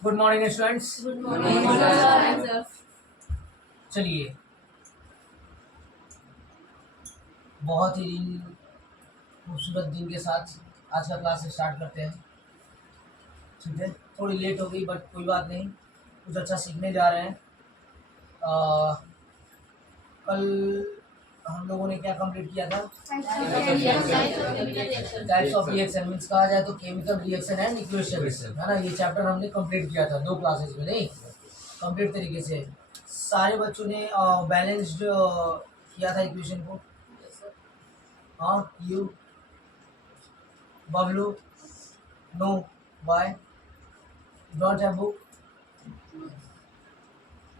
Good morning students. Good morning sir. चलिए, बहुत ही खूबसूरत दिन के साथ आज का क्लास स्टार्ट करते हैं। ठीक है, थोड़ी लेट हो गई बट कोई बात नहीं, कुछ अच्छा सीखने जा रहे हैं। कल हम लोगों ने क्या कंप्लीट किया था? टाइप्स ऑफ रिएक्शन मींस कहा जाए तो केमिकल रिएक्शन एंड इक्वेशन, है ना। ये चैप्टर हमने कंप्लीट किया था 2 क्लासेस में, नहीं कंप्लीट तरीके से। सारे बच्चों ने बैलेंस्ड किया था इक्वेशन को। हाँ, you Bablu no by don't have book.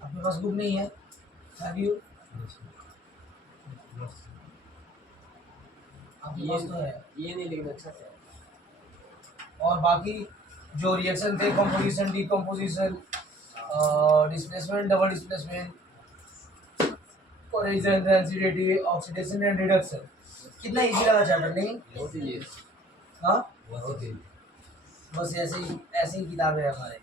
आपके पास बुक नहीं है? Have you? आपके पास तो है। ये नहीं लिखना अच्छा है। और बाकी जो रिएक्शन थे, composition, decomposition, displacement, double displacement, correlation, density, oxidation and reduction, कितना इजी लगा चैप्टर? नहीं बहुत ही ये हाँ, बहुत ही बस ऐसे ही किताबें हैं हमारे।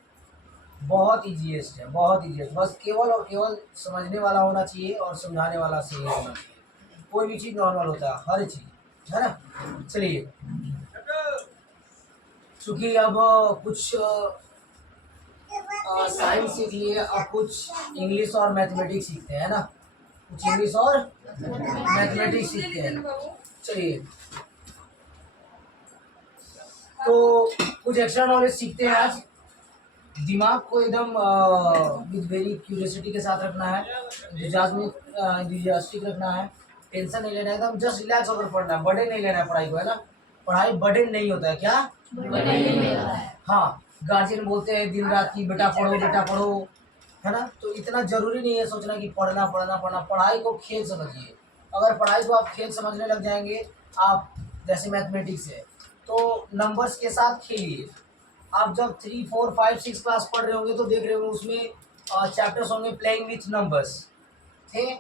बहुत ईजीएस्ट है, बहुत ईजीएस्ट। बस केवल और केवल समझने वाला होना चाहिए और समझाने वाला सही होना चाहिए। कोई भी चीज़ नॉर्मल होता है, हर चीज़, है ना। चलिए, चूँकि अब कुछ साइंस सीख लिए, अब कुछ इंग्लिश और मैथमेटिक्स सीखते हैं, ना। कुछ इंग्लिश और मैथमेटिक्स सीखते हैं। चलिए, तो कुछ एक्स्ट्रा नॉलेज सीखते हैं आज। दिमाग को एकदम विद वेरी क्यूरियोसिटी के साथ रखना है, इंथुसियास्टिक रखना है, टेंशन नहीं लेना है, एकदम जस्ट रिलैक्स होकर पढ़ना है। बर्डन नहीं लेना है पढ़ाई को, है ना। पढ़ाई बर्डन नहीं होता है। क्या बर्डन नहीं होता है। हाँ, गार्जियन बोलते हैं दिन रात की बेटा पढ़ो, है ना। तो इतना जरूरी नहीं है सोचना कि पढ़ना पढ़ना पढ़ना। पढ़ाई को खेल समझिए। अगर पढ़ाई को आप खेल समझने लग जाएंगे, आप जैसे मैथमेटिक्स है तो नंबर्स के साथ खेलिए। आप जब 3, 4, 5, 6 क्लास पढ़ रहे होंगे तो देख रहे होंगे उसमें चैप्टर्स होंगे प्लेइंग विथ नंबर्स, थे।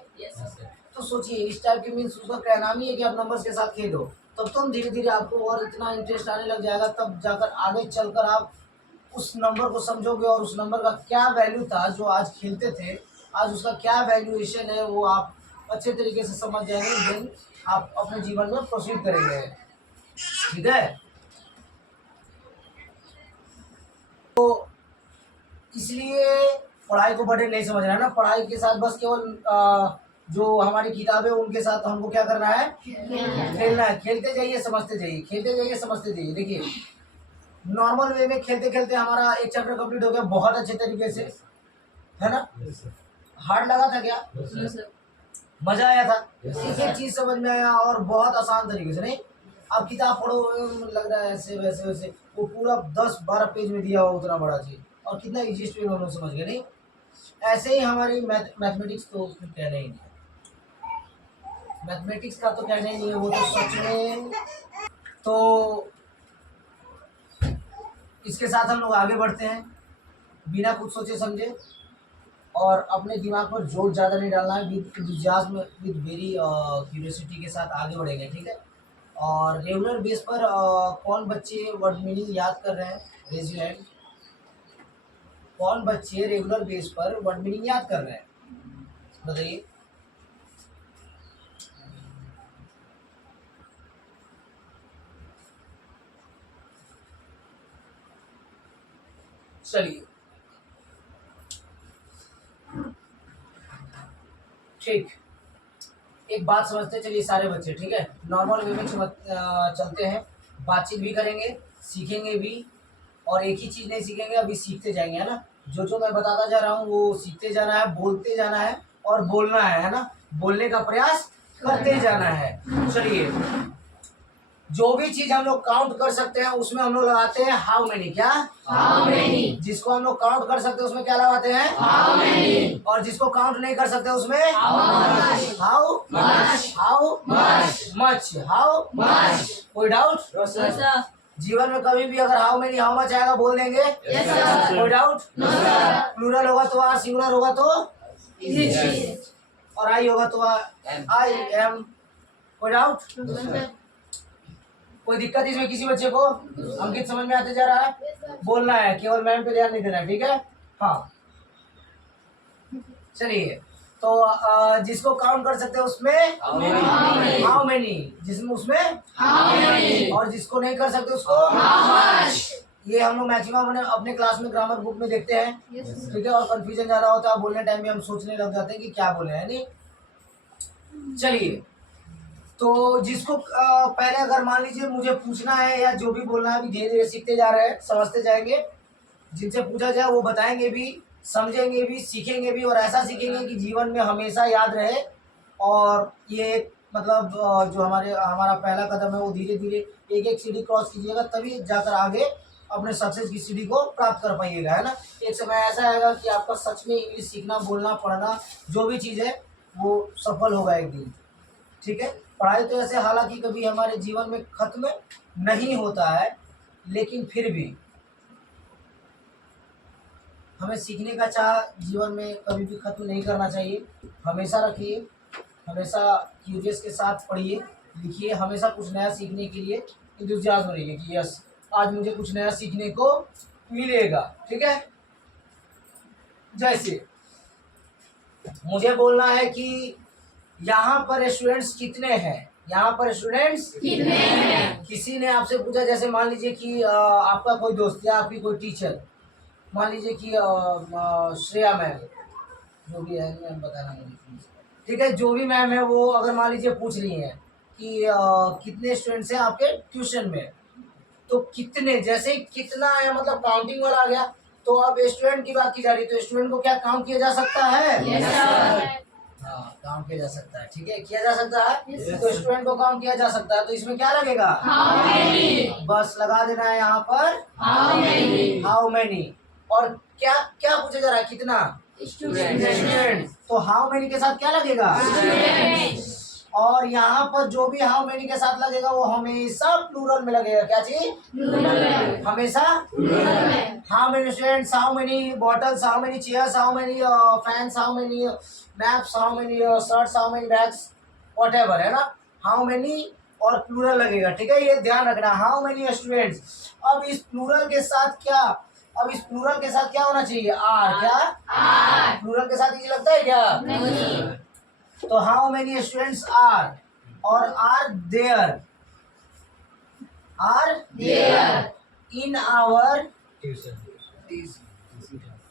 तो सोचिए, इस टाइप के मीन्स उसका क्या नाम ही है कि आप नंबर्स के साथ खेलो। तब तो धीरे धीरे आपको और इतना इंटरेस्ट आने लग जाएगा, तब जाकर आगे चलकर आप उस नंबर को समझोगे और उस नंबर का क्या वैल्यू था जो आज खेलते थे, आज उसका क्या वैल्यूएशन है, वो आप अच्छे तरीके से समझ जाएंगे। देन आप अपने जीवन में प्रोसीड करेंगे। ठीक है, तो इसलिए पढ़ाई को बड़े नहीं समझना है ना। पढ़ाई के साथ बस केवल जो हमारी किताब है उनके साथ हमको क्या करना है? खेलना है। खेलते जाइए, समझते जाइए, खेलते जाइए, समझते जाइए। देखिए, नॉर्मल वे में खेलते खेलते हमारा एक चैप्टर कंप्लीट हो गया बहुत अच्छे तरीके से, है ना। हार्ड लगा था क्या? मजा आया था? एक एक चीज समझ में आया और बहुत आसान तरीके से। नहीं, अब किताब पढ़ो लग रहा है ऐसे वैसे वैसे, वो पूरा 10-12 पेज में दिया हुआ उतना बड़ा चीज, और कितना इजीस्ट वे में हम लोग समझ गए। नहीं, ऐसे ही हमारी मैथमेटिक्स तो उसमें कहना ही नहीं है। मैथमेटिक्स का तो कहना ही नहीं है, वो तो सच में। तो इसके साथ हम लोग आगे बढ़ते हैं बिना कुछ सोचे समझे, और अपने दिमाग पर जोर ज़्यादा नहीं डालना है। With enthusiasm, with very curiosity के साथ आगे बढ़ेंगे। ठीक है, और रेगुलर बेस पर कौन बच्चे वर्ड मीनिंग याद कर रहे हैं? Raise your hand. कौन बच्चे रेगुलर बेस पर वर्ड मीनिंग याद कर रहे हैं? बताइए। चलिए, ठीक, एक बात समझते चलिए सारे बच्चे। ठीक है, नॉर्मल वे में चलते हैं, बातचीत भी करेंगे, सीखेंगे भी, और एक ही चीज़ नहीं सीखेंगे, अभी सीखते जाएंगे, है ना। जो जो मैं बताता जा रहा हूँ वो सीखते जाना है, बोलते जाना है और बोलना है ना। बोलने का प्रयास करते जाना है। चलिए, जो भी चीज हम लोग काउंट कर सकते हैं उसमें हम लोग लगाते हैं हाउ मेनी। क्या? How many. जिसको हम लोग काउंट कर सकते हैं उसमें क्या लगाते हैं? How many. और जिसको काउंट नहीं कर सकते उसमें how much. How much, how much. कोई डाउट? Yes sir. जीवन में कभी भी अगर हाउ मेनी, हाउ मच आएगा बोल देंगे। Yes sir. कोई डाउट? No sir. प्लूरल होगा तो आर, सिंगुलर होगा तो यस। और आई होगा तो आई एम। कोई डाउट? No sir. कोई दिक्कत इसमें किसी बच्चे को? अंकित समझ में आते जा रहा है? बोलना है, केवल मैम पे ध्यान नहीं देना है, ठीक है? हाँ चलिए, तो जिसको काउंट कर सकते हैं उसमें हाउ मेनी, जिसमें उसमें और जिसको नहीं कर सकते उसको ये हम लोग मैक्सिमम अपने क्लास में ग्रामर बुक में देखते हैं, ठीक है? और कंफ्यूजन ज्यादा होता है, बोलने टाइम में हम सोचने लग जाते हैं कि क्या बोले हैं, नहीं? चलिए, तो जिसको पहले अगर मान लीजिए मुझे पूछना है या जो भी बोलना है, अभी धीरे धीरे सीखते जा रहे हैं, समझते जाएंगे, जिनसे पूछा जाए वो बताएंगे भी, समझेंगे भी, सीखेंगे भी, और ऐसा सीखेंगे कि जीवन में हमेशा याद रहे। और ये मतलब जो हमारा पहला कदम है वो धीरे धीरे एक एक सीढ़ी क्रॉस कीजिएगा, तभी जाकर आगे अपने सक्सेस की सीढ़ी को प्राप्त कर पाइएगा, है ना? एक समय ऐसा आएगा कि आपका सच में इंग्लिश सीखना, बोलना, पढ़ना जो भी चीज़ है वो सफल होगा एक दिन, ठीक है? पढ़ाई तो ऐसे हालांकि कभी हमारे जीवन में खत्म नहीं होता है, लेकिन फिर भी हमें सीखने का चाह जीवन में कभी भी खत्म नहीं करना चाहिए। हमेशा रखिए, हमेशा क्यूरियस के साथ पढ़िए, लिखिए, हमेशा कुछ नया सीखने के लिए इंतजाम रहिए कि यस आज मुझे कुछ नया सीखने को मिलेगा, ठीक है? जैसे मुझे बोलना है कि यहाँ पर स्टूडेंट्स कितने हैं, यहाँ पर स्टूडेंट्स कितने हैं? किसी ने आपसे पूछा, जैसे मान लीजिए कि आपका कोई दोस्त या आपकी कोई टीचर, मान लीजिए कि श्रेया मैम, जो भी है मैम बताना मुझे प्लीज, ठीक है? जो भी मैम है वो अगर मान लीजिए पूछ रही हैं कि कितने स्टूडेंट्स हैं आपके ट्यूशन में, तो कितने, जैसे कितना है मतलब काउंटिंग वाला आ गया, तो अब स्टूडेंट की बात की जा रही है, तो स्टूडेंट को क्या काउंट किया जा सकता है? हाँ काउंट किया जा सकता है, ठीक है? किया जा सकता है, तो स्टूडेंट को काउंट किया जा सकता है, तो इसमें क्या लगेगा? बस लगा देना है यहाँ पर हाउ मेनी। और क्या क्या पूछा जा रहा है? कितना स्टूडेंट, तो हाउ मेनी के साथ क्या लगेगा? और यहाँ पर जो भी हाउ मेनी के साथ लगेगा वो हमेशा प्लूरल में लगेगा। क्या चीज? हमेशा how many students, how many bottles, how many chairs, how many fans, how many maps, how many shirts, how many bags, whatever, है ना? हाउ मेनी और प्लूरल लगेगा, ठीक है? ये ध्यान रखना, हाउ मेनी स्टूडेंट्स। अब इस प्लूरल के साथ क्या, अब इस प्लूरल के साथ क्या होना चाहिए? आर। क्या आर? प्लूरल के साथ इजी लगता है क्या? नहीं। तो हाउ मेनी स्टूडेंट्स आर, और are there, are there in our tuition.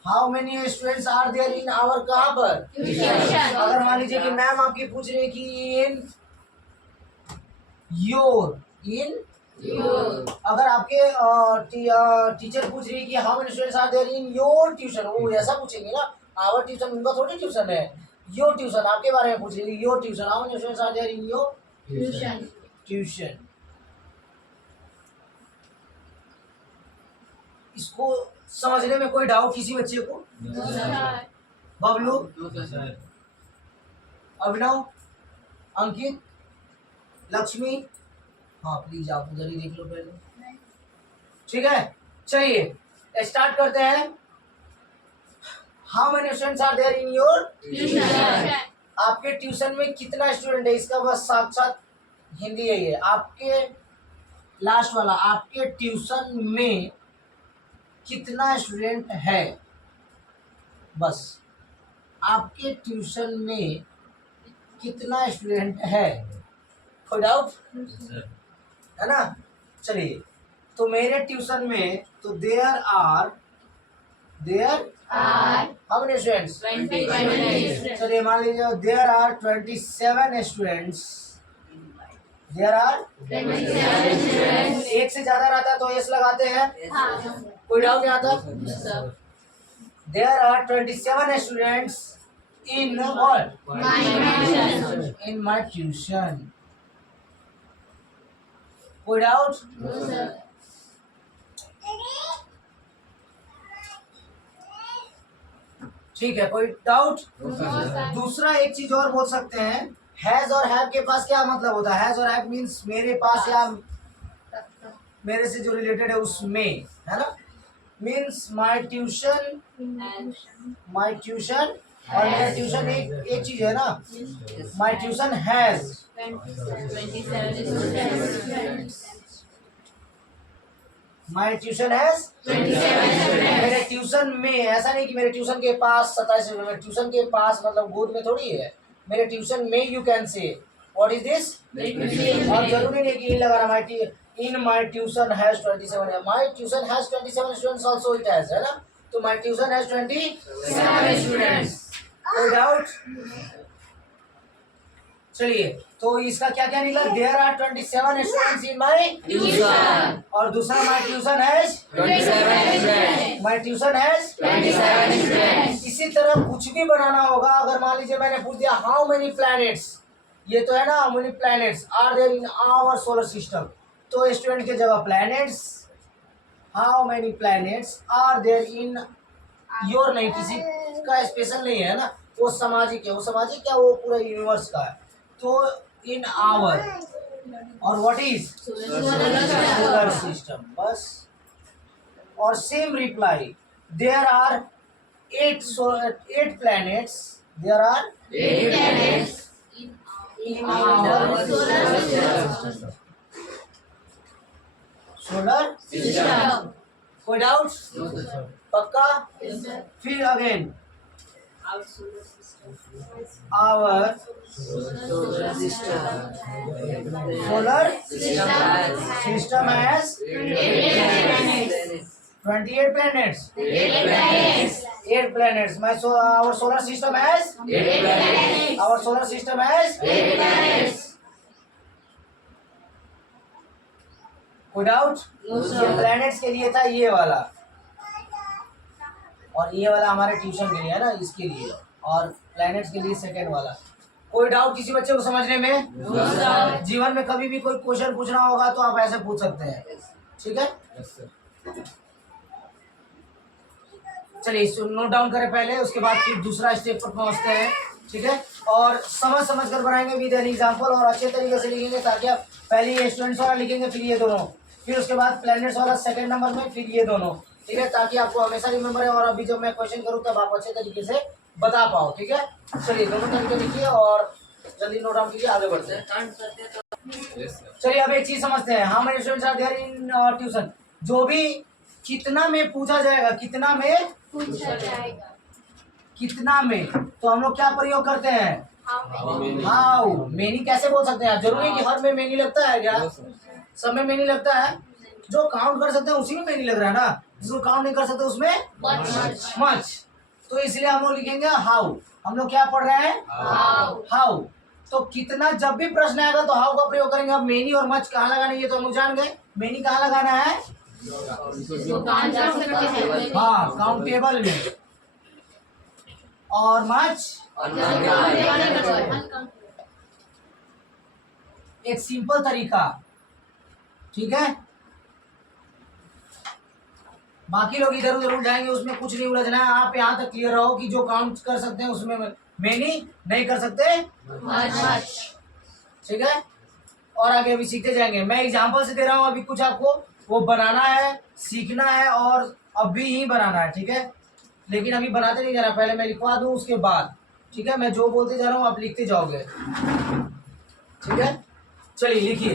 How many students are there in our, कहाँ पर? ट्यूशन। अगर मान लीजिए कि मैम आपकी पूछ रही है कि इन योर, इन अगर आपके टीचर पूछ रही है कि how many students are there in your tuition, वो ऐसा पूछेंगे ना, आवर ट्यूशन उनका थोड़ी ट्यूशन है, योर ट्यूशन आपके बारे में पूछ रही है, your tuition, how many students are there in your tuition. इसको समझने में कोई डाउट किसी बच्चे को? बबलू, अभिनव, अंकित, लक्ष्मी, हाँ प्लीज आप उधर ही देख लो पहले, ठीक है? चलिए स्टार्ट करते हैं। How many students are there in your tuition, आपके ट्यूशन में कितना स्टूडेंट है, इसका बस साक्षात हिंदी है ये, आपके लास्ट वाला, आपके ट्यूशन में कितना स्टूडेंट है, बस आपके ट्यूशन में कितना स्टूडेंट है, कोई डाउट है ना? चलिए, तो मेरे ट्यूशन में तो there are how many students? 20 चलिए मान लीजिए there are 27 students, there are 27 एक से ज्यादा रहता है तो एस लगाते हैं, कोई डाउट नहीं आता? There are 27 students in what? In my tuition, कोई डाउट? ठीक है, कोई डाउट? दूसरा एक चीज और बोल सकते हैं, हैज और हैव के पास क्या मतलब होता है? हैज और हैव मीन्स मेरे पास या मेरे से जो रिलेटेड है उसमें, है ना? मीन्स माय ट्यूशन, और मेरा ट्यूशन एक चीज है ना, my tuition has my tuition has 27 मेरे ट्यूशन में, ऐसा नहीं कि मेरे ट्यूशन के पास 27 मेरे ट्यूशन के पास मतलब गोद में थोड़ी है, मेरे ट्यूशन में you can say what is this. और जरूरी नहीं कि इन लगाना, my in my tuition has 27 है, my tuition has 27 students also it has, है ना। तो माय ट्यूशन हैज 27 स्टूडेंट्स। कोई डाउट? चलिए, तो इसका क्या क्या निकला, there are 27 students in my tuition. और दूसरा my tuition has 27 students. My tuition has 27 students. इसी तरह कुछ भी बनाना होगा। अगर मान लीजिए मैंने पूछ दिया हाउ मेनी प्लैनेट्स, ये तो है ना, how many planets are there in our solar system, तो स्टूडेंट की जगह planets, how many planets are there in your, नहीं किसी का स्पेशल नहीं है ना, वो सामाजिक है, वो सामाजिक क्या, वो पूरा यूनिवर्स का है, तो इन आवर और व्हाट इज सोलर सिस्टम, बस। और same reply, there are 8 planets, there are 8 planets in our solar system. कोई डाउट? पक्का? फिर again our solar system has 28 planets. 8 planets. Our solar system has 8 planets. our solar system has 8 planets. कोई doubt? No, sir. ये planets के लिए था ये वाला, और ये वाला हमारे ट्यूशन के लिए है ना, इसके लिए, और प्लैनेट्स के लिए सेकंड वाला। कोई डाउट किसी बच्चे को समझने में? No, sir. जीवन में कभी भी कोई क्वेश्चन पूछना होगा तो आप ऐसे पूछ सकते हैं, ठीक है। चलिए इसको नोट डाउन करें पहले, उसके बाद फिर दूसरा स्टेप पर पहुंचते हैं, ठीक है। और समझ कर बनाएंगे विद एन एग्जांपल, और अच्छे तरीके से लिखेंगे, ताकि आप पहले ये स्टूडेंट्स वाला लिखेंगे, फिर ये दोनों, फिर उसके बाद प्लैनेट्स वाला सेकंड नंबर में, फिर ये दोनों, ठीक है, ताकि आपको हमेशा रिमेम्बर है, और अभी जब मैं क्वेश्चन करूँ तब आप अच्छे तरीके से बता पाओ, ठीक है। चलिए दोनों तरीके लिखिए और जल्दी नोट डाउन कीजिए, आगे बढ़ते हैं। चलिए अब एक चीज समझते हैं, how many students are there in tuition. जो भी कितना में पूछा जाएगा, कितना में, पूछा जाएगा। कितना में, तो हम लोग क्या प्रयोग करते हैं, हाउ। मेनी कैसे बोल सकते हैं, जरूरी कि हर में मेनी लगता है क्या, सब में मेनी लगता है। जो काउंट कर सकते हैं उसी में मेनी लग रहा है ना, जिसको काउंट नहीं कर सकते उसमें मच। तो इसलिए हम लोग लिखेंगे हाउ। हम लोग क्या पढ़ रहे हैं, हाउ। तो कितना, जब भी प्रश्न आएगा तो हाउ का प्रयोग करेंगे। अब मेनी और मच कहाँ लगाना है ये तो हम लोग जान गए। मेनी कहाँ लगाना है, हाँ काउंटेबल में, और मच एक सिंपल तरीका, ठीक है। बाकी लोग इधर उधर उलझाएंगे, उसमें कुछ नहीं उलझना है। आप यहाँ तक क्लियर रहो कि जो काउंट कर सकते हैं उसमें मेनी, नहीं कर सकते ठीक है। और आगे अभी सीखते जाएंगे। मैं एग्जांपल से दे रहा हूँ, अभी कुछ आपको वो बनाना है, सीखना है, और अभी ही बनाना है, ठीक है। लेकिन अभी बनाते नहीं जाना, पहले मैं लिखवा दूँ उसके बाद, ठीक है। मैं जो बोलते जा रहा हूँ आप लिखते जाओगे, ठीक है। चलिए लिखिए,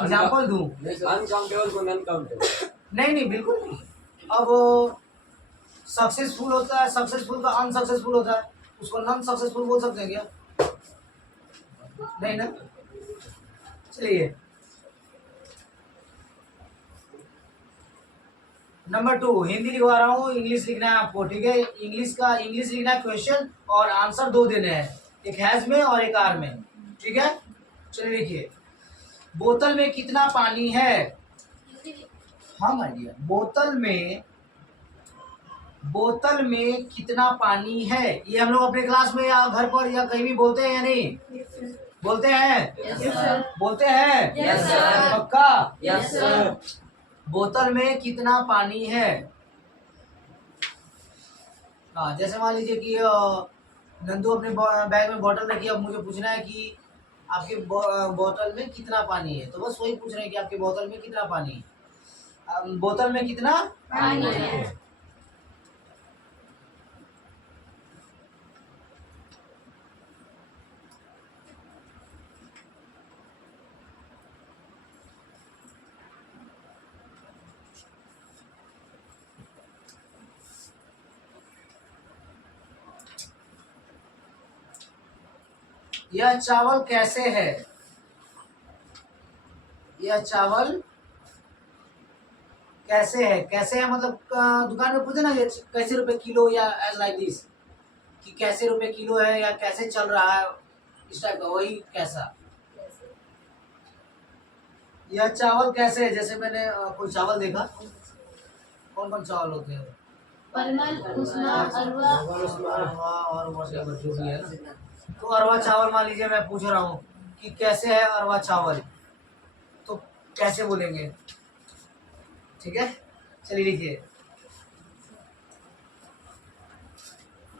एग्जाम्पल दूं, अनकाउंटेबल को नॉन काउंटेबल, नहीं बिल्कुल नहीं। अब सक्सेसफुल होता है, सक्सेसफुल का अनसक्सेसफुल होता है, उसको नॉन सक्सेसफुल बोल सकते हैं क्या, नहीं ना। चलिए नंबर 2, हिंदी लिखवा रहा हूँ, इंग्लिश लिखना है आपको, ठीक है। इंग्लिश लिखना है, क्वेश्चन और आंसर 2 देने हैं, एक हैज में और एक आर में, ठीक है। चलिए लिखिए, बोतल में कितना पानी है, हाँ माय डियर, बोतल में कितना पानी है। ये हम लोग अपने क्लास में या घर पर या कहीं भी बोलते हैं या नहीं, बोलते हैं, बोलते हैं, पक्का, बोतल में कितना पानी है। हाँ, जैसे मान लीजिए कि नंदू अपने बैग में बोतल रखी, अब मुझे पूछना है कि आपके बोतल में कितना पानी है, तो बस वही पूछ रहे हैं कि आपके बोतल में कितना पानी है। बोतल में कितना पानी है। यह चावल कैसे है? यह चावल कैसे है? कैसे है मतलब दुकान में पूछे ना ये कैसे रुपए किलो या एज लाइक दिस, कि कैसे रुपए किलो है या कैसे चल रहा है, इस टाइप का, वही कैसा। यह चावल कैसे है, जैसे मैंने कोई चावल देखा, कौन कौन चावल होते हैं? परमल, उष्मा, अरवा। अरवा और whatever जो भी है ना, तो अरवा चावल मान लीजिए मैं पूछ रहा हूँ कि कैसे है अरवा चावल, तो कैसे बोलेंगे? ठीक है, चलिए लिखिए।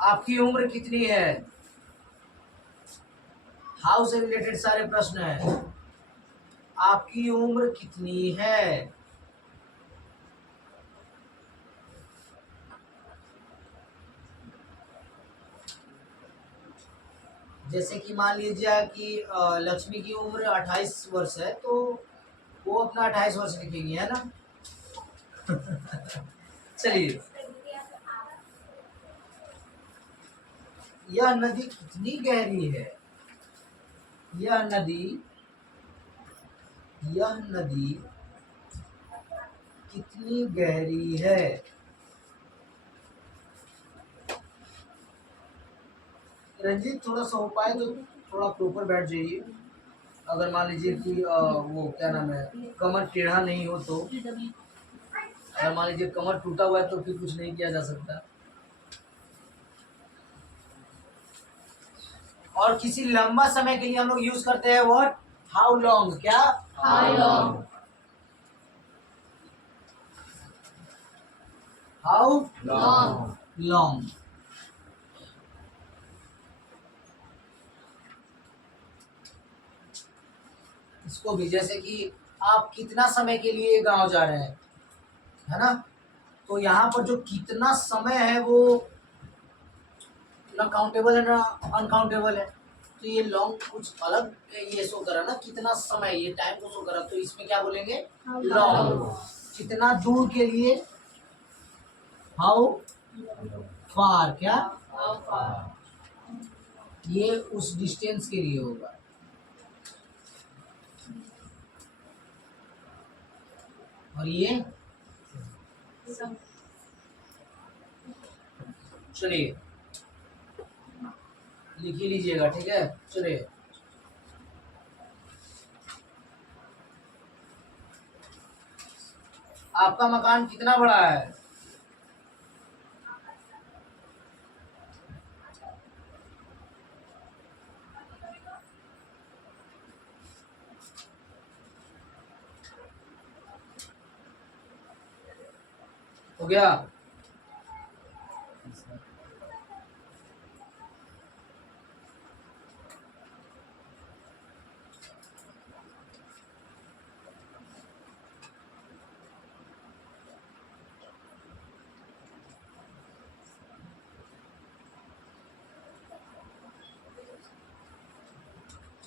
आपकी उम्र कितनी है? हाउ से रिलेटेड सारे प्रश्न हैं। आपकी उम्र कितनी है? जैसे कि मान लीजिए कि लक्ष्मी की उम्र 28 वर्ष है, तो वो अपना 28 वर्ष लिखेगी, है ना। चलिए, यह नदी कितनी गहरी है? यह नदी कितनी गहरी है? रंजीत, थोड़ा सा हो पाए तो थोड़ा प्रॉपर बैठ जाइए। अगर मान लीजिए कि वो क्या नाम है, कमर टेढ़ा नहीं हो तो, अगर मान लीजिए कमर टूटा हुआ है तो फिर कुछ नहीं किया जा सकता। और किसी लंबा समय के लिए हम लोग यूज करते हैं व्हाट, हाउ लॉन्ग। क्या? How long? How Long. Long. इसको भी, जैसे कि आप कितना समय के लिए गांव जा रहे हैं, है ना, तो यहाँ पर जो कितना समय है वो ना काउंटेबल है ना अनकाउंटेबल है, तो ये लॉन्ग कुछ अलग ये शो करा ना, कितना समय, ये टाइम को शो करा, तो इसमें क्या बोलेंगे? लॉन्ग। कितना दूर के लिए? How far. क्या? How far? ये उस डिस्टेंस के लिए होगा। और ये, Some. चलिए लिख ही लीजिएगा, ठीक है। चलिए, आपका मकान कितना बड़ा है? हो गया?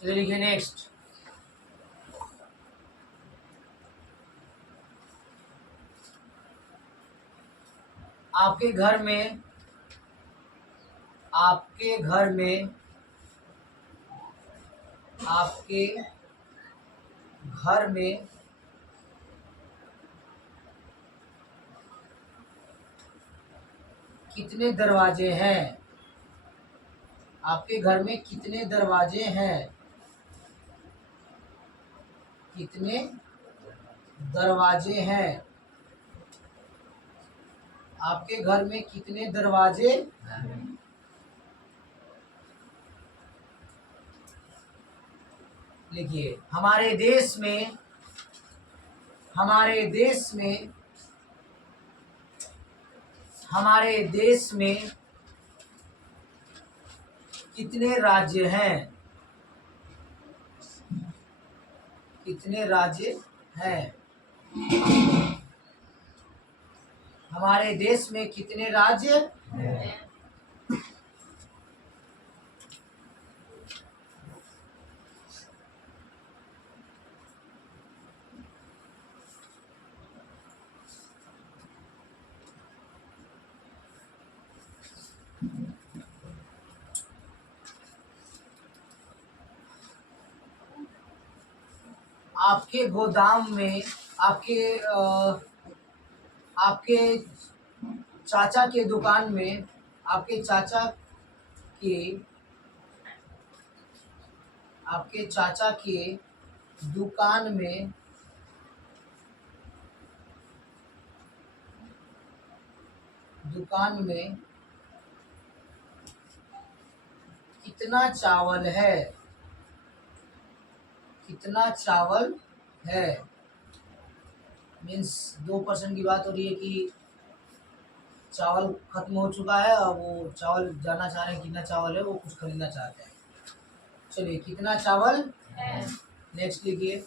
चलिए लिखिए नेक्स्ट। आपके घर में आपके घर में आपके घर में कितने दरवाजे हैं? आपके घर में कितने दरवाजे हैं? कितने दरवाजे हैं? आपके घर में कितने दरवाजे? लिखिए, हमारे देश में हमारे देश में हमारे देश में कितने राज्य हैं? कितने राज्य हैं? हमारे देश में कितने राज्य? आपके गोदाम में आपके चाचा के दुकान में आपके चाचा के आपके चाचा के दुकान में कितना चावल है? कितना चावल है मीन्स 2% की बात हो रही है कि चावल खत्म हो चुका है और वो चावल जानना चाह रहे हैं कितना चावल है, वो कुछ खरीदना चाहते हैं। चलिए, कितना चावल है। नेक्स्ट लिखिए।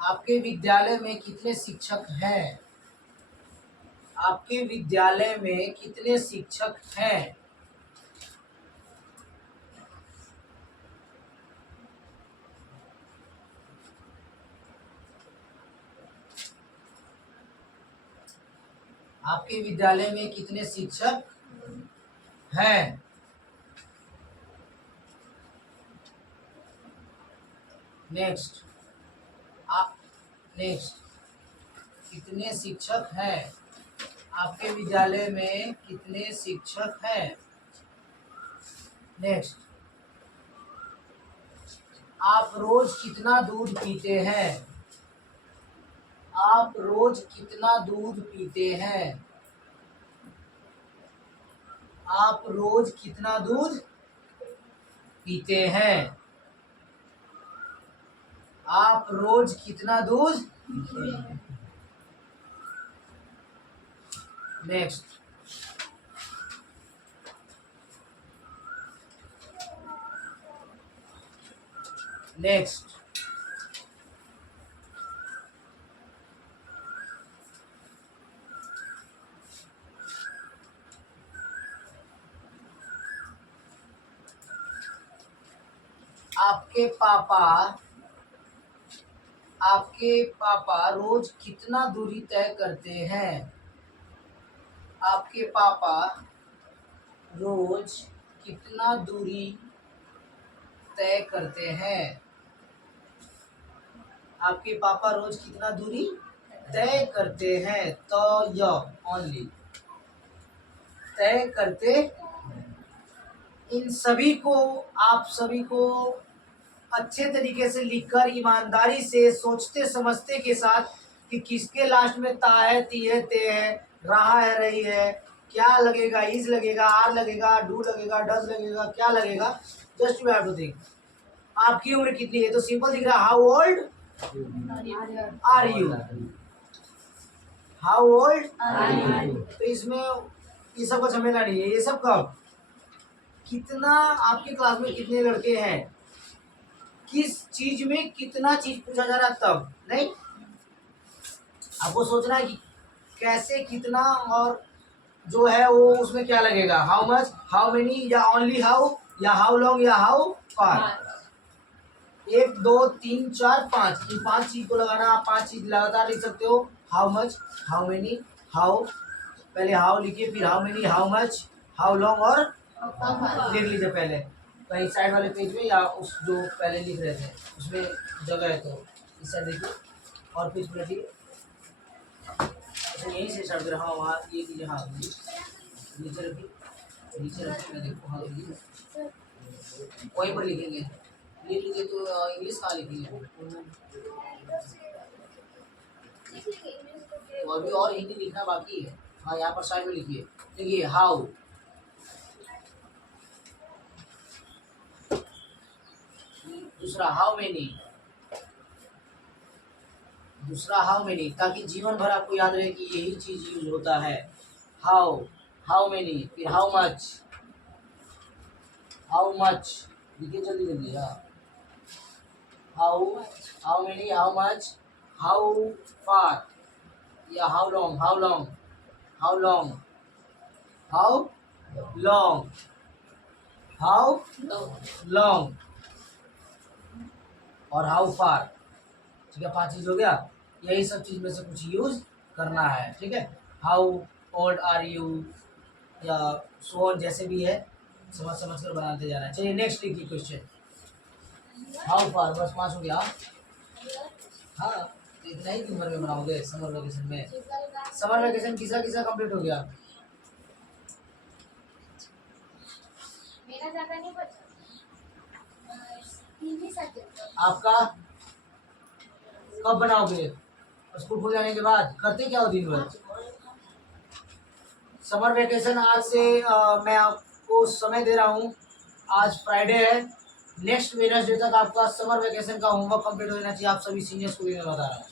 आपके विद्यालय में कितने शिक्षक हैं? आपके विद्यालय में कितने शिक्षक हैं? आपके विद्यालय में कितने शिक्षक हैं? नेक्स्ट कितने शिक्षक हैं? आपके विद्यालय में कितने शिक्षक हैं? नेक्स्ट, आप रोज कितना दूध पीते हैं? आप रोज कितना दूध पीते हैं? आप रोज कितना दूध पीते हैं? आप रोज कितना दूध? नेक्स्ट, आपके पापा रोज कितना दूरी तय करते हैं? आपके पापा रोज कितना दूरी तय करते हैं? आपके पापा रोज कितना दूरी तय करते हैं? तो ओनली तय करते। इन सभी को आप सभी को अच्छे तरीके से लिखकर ईमानदारी से सोचते समझते के साथ कि किसके लास्ट में ता है, ती है, ते है, रहा है, रही है, क्या लगेगा, इज लगेगा, आर लगेगा, डू लगेगा, डज लगेगा, क्या लगेगा, just you have to think. आपकी उम्र कितनी है? तो सिंपल दिख रहा है, how old are you? How old are you? तो इसमें ये सब का झमेला नहीं है। ये सब कब, कितना, आपके क्लास में कितने लड़के हैं, किस चीज में कितना चीज पूछा जा रहा है, तब नहीं। आपको सोचना है कि कैसे, कितना, और जो है वो उसमें क्या लगेगा, हाउ मच, हाउ मेनी, या ओनली हाउ, या हाउ लॉन्ग, या हाउ फार। 1 2 3 4 5, इन 5 चीज को लगाना। आप 5 चीज लगातार लिख सकते हो। How much, how many, how, पहले हाउ लिखिए, फिर how many, how much, how long, और लिख लीजिए पहले कहीं साइड वाले पेज में, या उस जो पहले लिख रहे थे उसमें जगह है तो इस साइड देखिए, और फिर इसमें लिखिए। अच्छा, यहीं से स्टार्ट करें। हाँ, वहाँ ये कीजिए, हाँ नीचे रखिए, मैं देखो, हाँ वहीं पर लिखेंगे। लिख लीजिए। तो इंग्लिश कहाँ लिखेंगे? तो अभी और हिंदी लिखना बाकी है। हाँ, यहाँ पर साइड में लिखिए। देखिए, हाउ, दूसरा हाउ मेनी, ताकि जीवन भर आपको याद रहे कि यही चीज यूज होता है। हाउ मेनी, फिर हाउ मच, लिखिए जल्दी जल्दी। How many, how much, how far, या how long, how long, how long और हाउ फार। ठीक है, 5 चीज हो गया। यही सब चीज में से कुछ यूज करना है। ठीक है, हाउ ओल्ड आर यू या सो ऑन, जैसे भी है समझ समझ कर बनाते जाना है। चलिए नेक्स्ट लिखिए क्वेश्चन। हाउ फार, बस 5 हो गया। हाँ, तो इतना ही दिन भर में बनाओगे समर वेकेशन में। समर वेकेशन किसका किसका कंप्लीट हो गया? मेरा ज्यादा नहीं बचा, 3 ही सब्जेक्ट। आपका कब बनाओगे? स्कूल खुल जाने के बाद। करते क्या हो दिन भर? समर वेकेशन आज से मैं आपको समय दे रहा हूँ। आज फ्राइडे है, नेक्स्ट वेडनेसडे तक आपका समर वेकेशन का होमवर्क कंप्लीट हो जाना चाहिए। आप सभी सीनियर्स को भी मैं बता रहा हूँ,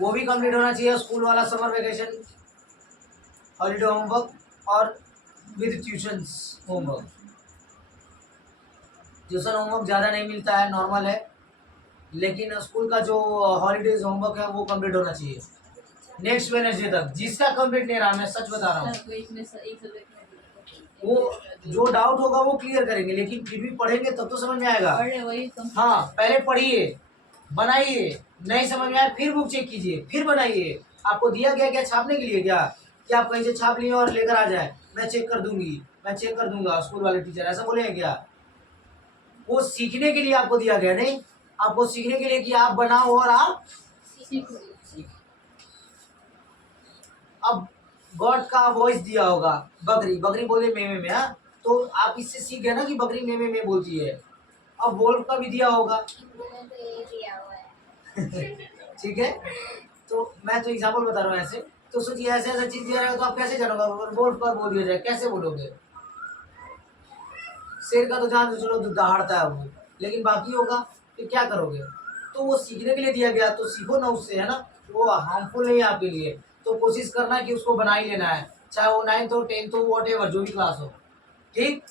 वो भी कंप्लीट होना चाहिए। स्कूल वाला समर वेकेशन हॉलीडे होमवर्क और with tuitions homework. Tuition homework ज़्यादा नहीं मिलता है, नॉर्मल है, लेकिन स्कूल का जो हॉलीडेज होमवर्क है वो कंप्लीट होना चाहिए नेक्स्ट वेडनेसडे तक। जिसका कंप्लीट नहीं रहा, मैं सच बता रहा हूँ, वो जो डाउट होगा वो क्लियर करेंगे, लेकिन फिर भी पढ़ेंगे तब तो समझ में आएगा। हाँ, पहले पढ़िए, बनाइए, नहीं समझ में आए फिर बुक चेक कीजिए, फिर बनाइए। आपको दिया गया क्या छापने के लिए? क्या आप कहीं से छाप लिए और लेकर आ जाए, मैं चेक कर दूंगी, मैं चेक कर दूंगा? स्कूल वाले टीचर ऐसा बोले हैं क्या? वो सीखने के लिए आपको दिया गया, नहीं आपको सीखने के लिए कि आप बनाओ और आप सीखो। अब गॉड का वॉइस दिया होगा, बकरी बकरी बोले में हाँ, तो आप इससे सीख गए ना कि बकरी में बोलती है। अब वोल्फ का भी दिया होगा। मैंने तो ये दिया हुआ है। ठीक है, तो मैं तो एग्जाम्पल बता रहा हूँ ऐसे। तो सोचिए ऐसे ऐसा चीज दिया रहेगा तो आप कैसे जानोगे? वोल्फ का बोल दिया जाए, कैसे बोलोगे? शेर का तो जान चलो दहाड़ता है वो, लेकिन बाकी होगा फिर क्या करोगे? तो वो सीखने के लिए दिया गया, तो सीखो ना उससे, है ना। वो हार्मफुल नहीं है आपके लिए, तो कोशिश करना कि उसको बना ही लेना है, चाहे वो 9th हो 10th हो वॉट एवर जो भी क्लास हो। ठीक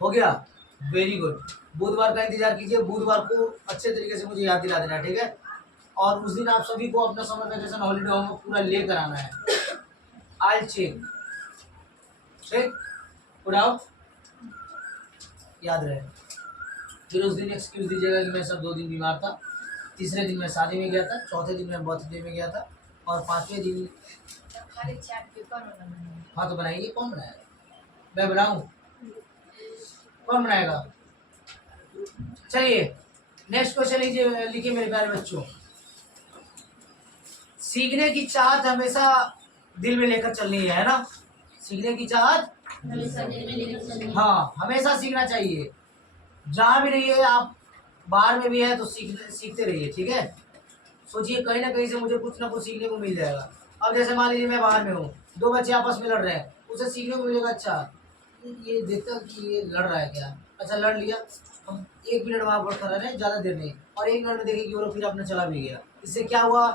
हो गया, वेरी गुड। बुधवार का इंतजार कीजिए, बुधवार को अच्छे तरीके से मुझे याद दिला देना, ठीक है। और उस दिन आप सभी को अपना समर वेकेशन हॉलीडे होमवर्क पूरा लेकर आना है। आई चेक, ठीक, उड़ाओ, याद रहे। फिर उस दिन एक्सक्यूज दीजिएगा कि मैं सब 2 दिन बीमार था, तीसरे दिन मैं शादी में गया था, चौथे दिन मैं बर्थडे में गया था, और 5वें दिन। हाँ तो बनाइए, कौन बनाएगा? मैं बनाऊँ? कौन बनाएगा? चलिए नेक्स्ट क्वेश्चन लीजिए, लिखिए मेरे प्यारे बच्चों। सीखने की चाहत हमेशा दिल में लेकर चलनी है ना। सीखने की चाहत, हाँ, हमेशा सीखना चाहिए। जहाँ भी रहिए आप, बाहर में भी है तो सीखते रहिए, ठीक है। सोचिए कहीं ना कहीं से मुझे कुछ ना कुछ सीखने को मिल जाएगा। अब जैसे मान लीजिए मैं बाहर में हूँ, 2 बच्चे आपस में लड़ रहे हैं, उसे सीखने को मिलेगा, अच्छा ये देखता कि ये लड़ रहा है क्या, अच्छा लड़ लिया, हम 1 मिनट वहाँ पर खड़ा रहे, ज़्यादा देर नहीं, और 1 मिनट में देखें कि वो लोग फिर अपना चला भी गया। इससे क्या हुआ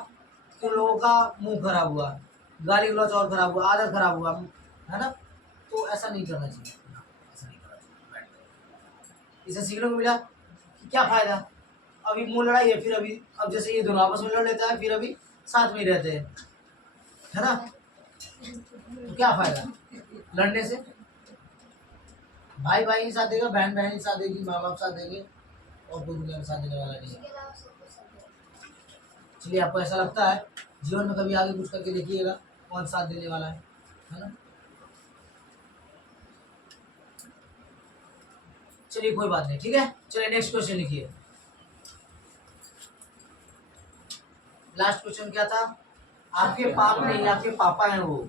कि उन लोगों का मुंह खराब हुआ, गाली गलौज और खराब हुआ, आदत खराब हुआ, है ना। तो ऐसा नहीं करना चाहिए, ऐसा नहीं करना चाहिए। इसे सीखने को मिला कि क्या फायदा, अभी मुंह लड़ाई है, फिर अभी अब जैसे ये दोनों आपस में लड़ लेता है, फिर अभी साथ में ही रहते हैं, है ना। तो क्या फायदा लड़ने से? भाई भाई ही साथ देगा, बहन बहन ही साथ देगी, माँ बाप साथ देंगे, और कोई दुनिया में साथ देने वाला नहीं है। चलिए, आपको ऐसा लगता है जीवन में कभी आगे कुछ करके देखिएगा कौन साथ देने वाला है ना। चलिए कोई बात नहीं, ठीक है। चलिए नेक्स्ट क्वेश्चन लिखिए। लास्ट क्वेश्चन क्या था? आपके पाप नहीं, आपके पापा हैं वो।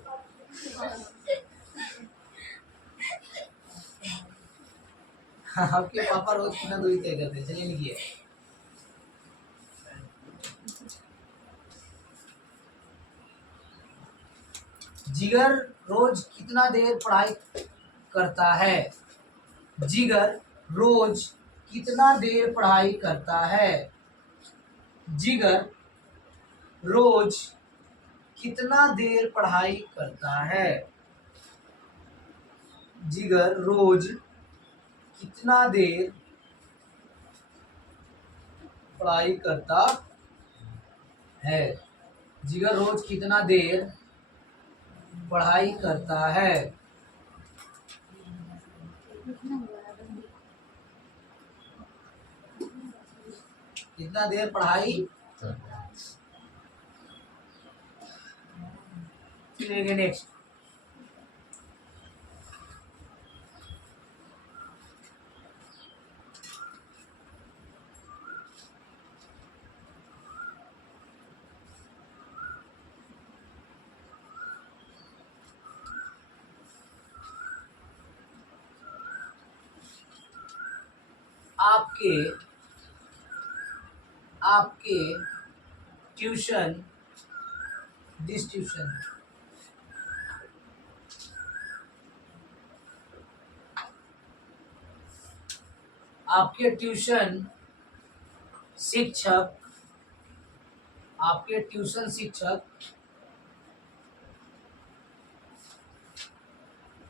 आपके पापा रोज कितना दूरी तय करते हैं। चलिए लिखिए। जिगर रोज कितना देर पढ़ाई करता है? जिगर रोज कितना देर पढ़ाई करता है? जिगर रोज कितना देर पढ़ाई करता है? जिगर रोज कितना देर पढ़ाई करता है? जिगर रोज कितना देर पढ़ाई करता है। कितना देर पढ़ाई, फिर नेक्स्ट। आपके आपके ट्यूशन, दिस ट्यूशन, आपके ट्यूशन शिक्षक, आपके ट्यूशन शिक्षक,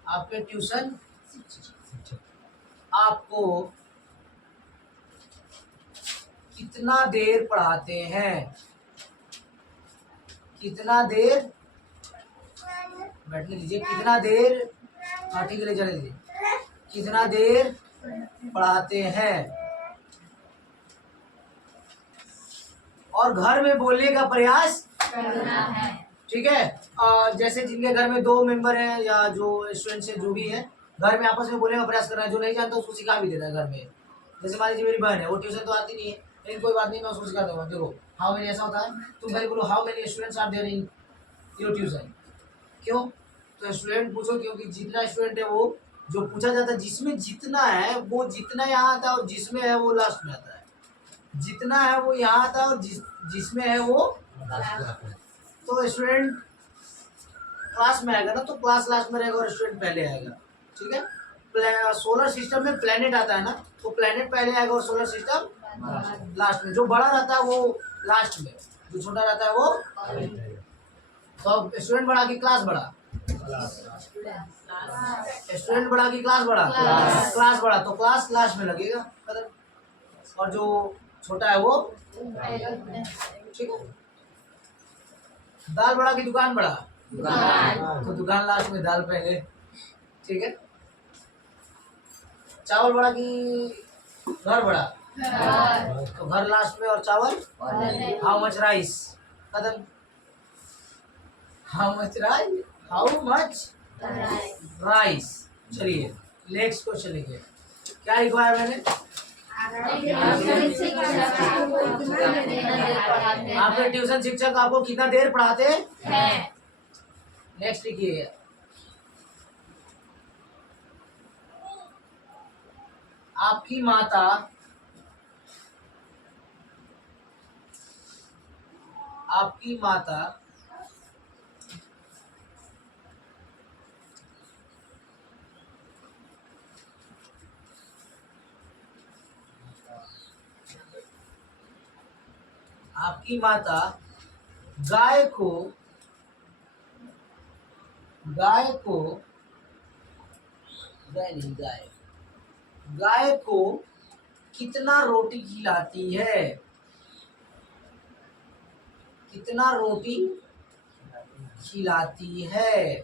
आपके ट्यूशन आपको कितना देर पढ़ाते हैं? कितना देर, बैठने दीजिए, कितना देर, हाँ ठीक है, ले जाने दीजिए, कितना देर पढ़ाते हैं? और घर में बोलने का प्रयास करना है। ठीक है। जैसे जिनके घर में 2 मेंबर हैं या जो स्टूडेंट्स हैं जो भी है, घर में आपस में बोलने का प्रयास करना है। जो नहीं जानता उसको सिखा भी देना है घर में। जैसे मान लीजिए मेरी बहन है, वो ट्यूशन तो आती नहीं है, लेकिन कोई बात नहीं, मैं उसको सिखा दूंगा। देखो हाउ मेनी, ऐसा होता है, तुम पहले बोलो how many students are there in your tuition. क्यों? तो स्टूडेंट पूछो, क्योंकि जितना स्टूडेंट है वो जो पूछा जाता है, जिसमें जितना है वो जितना यहाँ आता है, और जिसमें है वो लास्ट में आता है। जितना है वो यहाँ आता है, और जिसमें है वो, तो स्टूडेंट क्लास में आएगा ना, तो क्लास लास्ट में रहेगा और स्टूडेंट पहले आएगा। ठीक है। सोलर सिस्टम में प्लेनेट आता है ना, तो प्लेनेट पहले आएगा और सोलर सिस्टम लास्ट में। जो बड़ा रहता है वो लास्ट में, जो छोटा रहता है वो। तो अब स्टूडेंट बड़ा की क्लास बड़ा, स्टूडेंट बड़ा की क्लास बड़ा, क्लास बड़ा, तो क्लास लास्ट में लगेगा। और जो छोटा है वो, ठीक है। दाल बड़ा की दुकान बड़ा, तो दुकान लास्ट में, दाल पहले। ठीक है। चावल बड़ा की घर बड़ा, तो घर लास्ट में और चावल। हाउ मच राइस, खत्म। How much rice, how much rice. चलिए नेक्स्ट क्वेश्चन लिखिए। क्या लिखवा है मैंने? आपके ट्यूशन शिक्षक आपको कितना देर पढ़ाते हैं? नेक्स्ट लिखिए। आपकी माता आपकी माता आपकी माता गाय को गाय नहीं, गाय को कितना रोटी खिलाती है? कितना रोटी खिलाती है?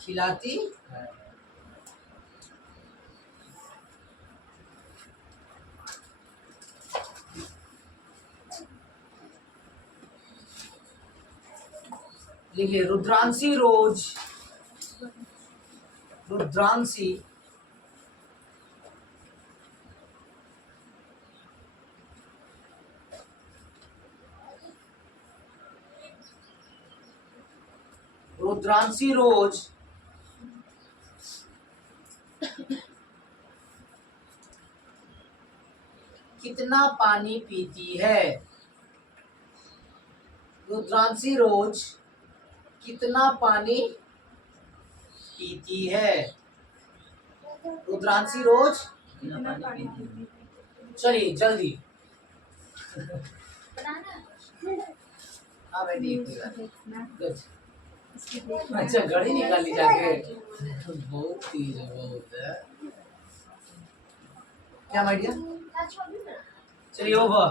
खिलाती लिखिए। रुद्रांशी रोज, रुद्रांशी रुद्रांशी रोज कितना पानी पीती है? रुद्रांशी रोज कितना पानी पीती है? रुद्रांशी रोज, चलिए जल्दी। हाँ बेटी, गुड। अच्छा घड़ी निकाली जाके, बहुत तेज है, बहुत है। क्या माइडिया? चलिए ओवर।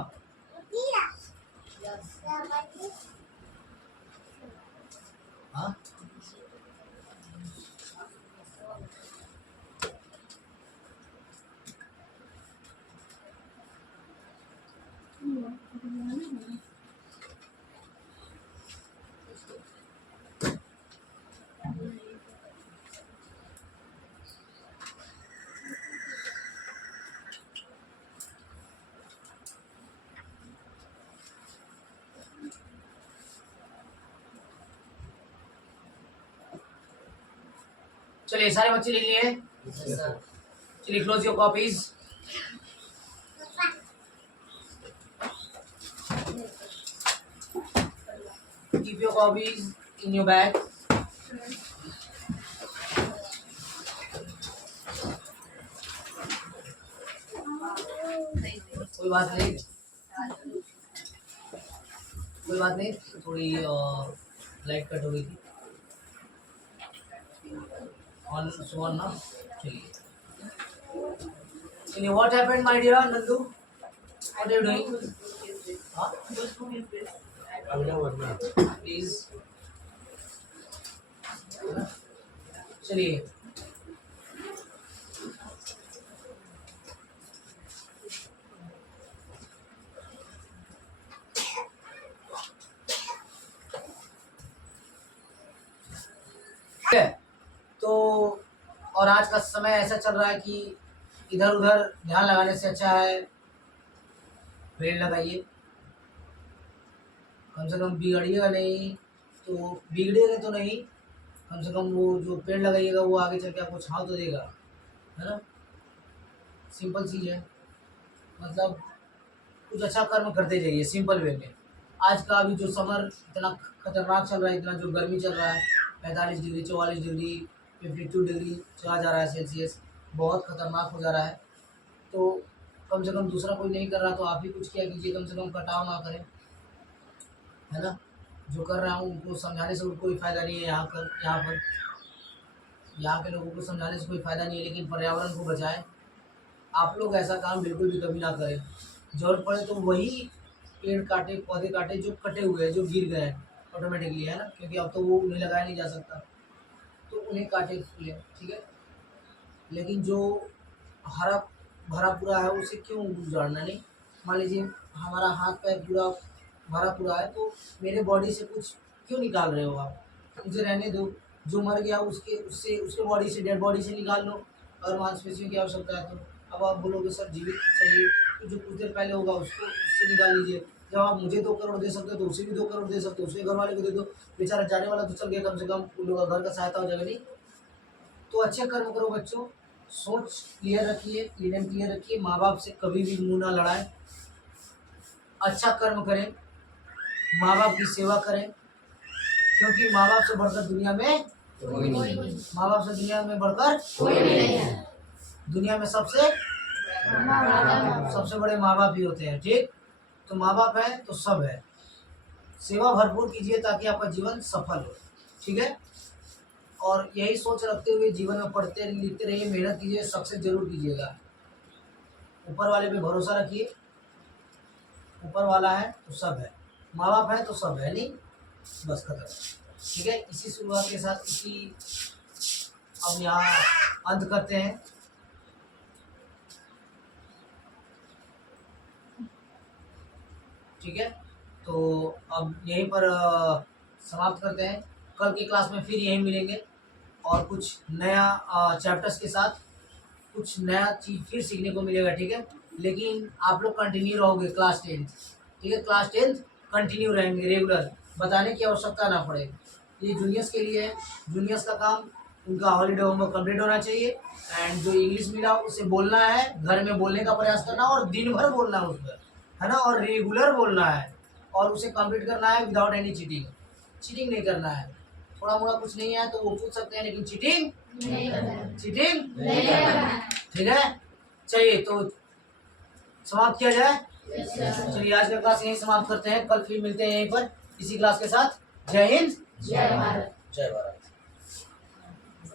चलिए सारे बच्चे लिख लिए। चलिए close your copies. Keep your copies in your bag. कोई बात नहीं, कोई बात नहीं, थोड़ी लाइट कट हो गई थी ऑन सो ना। चलिए चलिए, what happened my dear Nandu, what are you doing? हाँ प्लीज चलिए। तो और आज का समय ऐसा चल रहा है कि इधर उधर ध्यान लगाने से अच्छा है पेड़ लगाइए। कम से कम बिगड़िएगा नहीं, तो बिगड़ेगा तो नहीं, कम से कम वो जो पेड़ लगाइएगा वो आगे चल के आपको छाँव तो देगा, है ना। सिंपल चीज़ है, मतलब कुछ अच्छा कर्म करते जाइए सिंपल वे में। आज का अभी जो समर इतना खतरनाक चल रहा है, इतना जो गर्मी चल रहा है, 45 डिग्री 44 डिग्री 52 डिग्री चला जा रहा है सेल्सियस, बहुत खतरनाक हो जा रहा है। तो कम से कम दूसरा कोई नहीं कर रहा तो आप ही कुछ किया कीजिए, कम से कम कटाव ना करें, है ना। जो कर रहा हूँ उनको समझाने से कोई फ़ायदा नहीं है। यहाँ के लोगों को समझाने से कोई फ़ायदा नहीं है, लेकिन पर्यावरण को बचाएं। आप लोग ऐसा काम बिल्कुल भी कभी ना करें। ज़रूरत पड़े तो वही पेड़ काटे, पौधे काटे जो कटे हुए हैं, जो गिर गए हैं ऑटोमेटिकली, है ना, क्योंकि अब तो वो उन्हें लगाया नहीं जा सकता, तो उन्हें काटे फूले, ठीक है। लेकिन जो हरा भरा पूरा है उसे क्यों उजाड़ना नहीं। मान लीजिए हमारा हाथ पैर पूरा भरा पूरा है, तो मेरे बॉडी से कुछ क्यों निकाल रहे हो आप? मुझे रहने दो, जो मर गया उसके बॉडी से, डेड बॉडी से निकाल लो, और मांसपेशियों की आवश्यकता है तो। अब आप बोलोगे सर जीवित चाहिए, तो जो कुछ देर पहले होगा उससे निकाल लीजिए। जब आप मुझे 2 करोड़ दे सकते हो तो उसे भी 2 करोड़ दे सकते हो, उसके घर वाले को दे दो, बेचारा जाने वाला तो चल गया, कम से कम उन लोगों का घर का सहायता हो जाएगा। नहीं तो अच्छे कर्म करो बच्चों, सोच क्लियर रखिए, क्लीन एंड क्लियर रखिए, माँ बाप से कभी भी मुंह ना लड़ाएं, अच्छा कर्म करें, माँ बाप की सेवा करें, क्योंकि माँ बाप से बढ़कर दुनिया में कोई नहीं, माँ बाप से दुनिया में बढ़कर कोई नहीं है। दुनिया में सबसे बड़े माँ बाप ही होते हैं, ठीक। तो माँ बाप है तो सब है। सेवा भरपूर कीजिए ताकि आपका जीवन सफल हो, ठीक है। और यही सोच रखते हुए जीवन में पढ़ते लिखते रहिए, मेहनत कीजिए, सक्सेस जरूर कीजिएगा। ऊपर वाले पे भरोसा रखिए, ऊपर वाला है तो सब है, माँ बाप है तो सब है, नहीं बस खत्म, ठीक है। इसी शुरुआत के साथ इसी अब यहाँ अंत करते हैं। ठीक है, तो अब यहीं पर समाप्त करते हैं। कल की क्लास में फिर यहीं मिलेंगे और कुछ नया चैप्टर्स के साथ कुछ नया चीज़ फिर सीखने को मिलेगा, ठीक है। लेकिन आप लोग कंटिन्यू रहोगे क्लास 10th, ठीक है। क्लास 10th कंटिन्यू रहेंगे, रेगुलर, बताने की आवश्यकता ना पड़े। ये जूनियर्स के लिए है, जूनियर्स का काम उनका हॉलीडे होमवर्क कंप्लीट होना चाहिए, एंड जो इंग्लिश मिला उसे बोलना है, घर में बोलने का प्रयास करना और दिन भर बोलना है उस पर, है ना, और रेगुलर बोलना है और उसे कंप्लीट करना है विदाउट एनी चीटिंग। चीटिंग नहीं करना है, थोड़ा मोड़ा कुछ नहीं है तो वो पूछ सकते हैं, लेकिन चीटिंग नहीं करना है, ठीक है। चलिए तो समाप्त किया जाए। चलिए आज का क्लास यहीं समाप्त करते हैं, कल फिर मिलते हैं यहीं पर इसी क्लास के साथ। जय हिंद, जय भारत, जय भारत।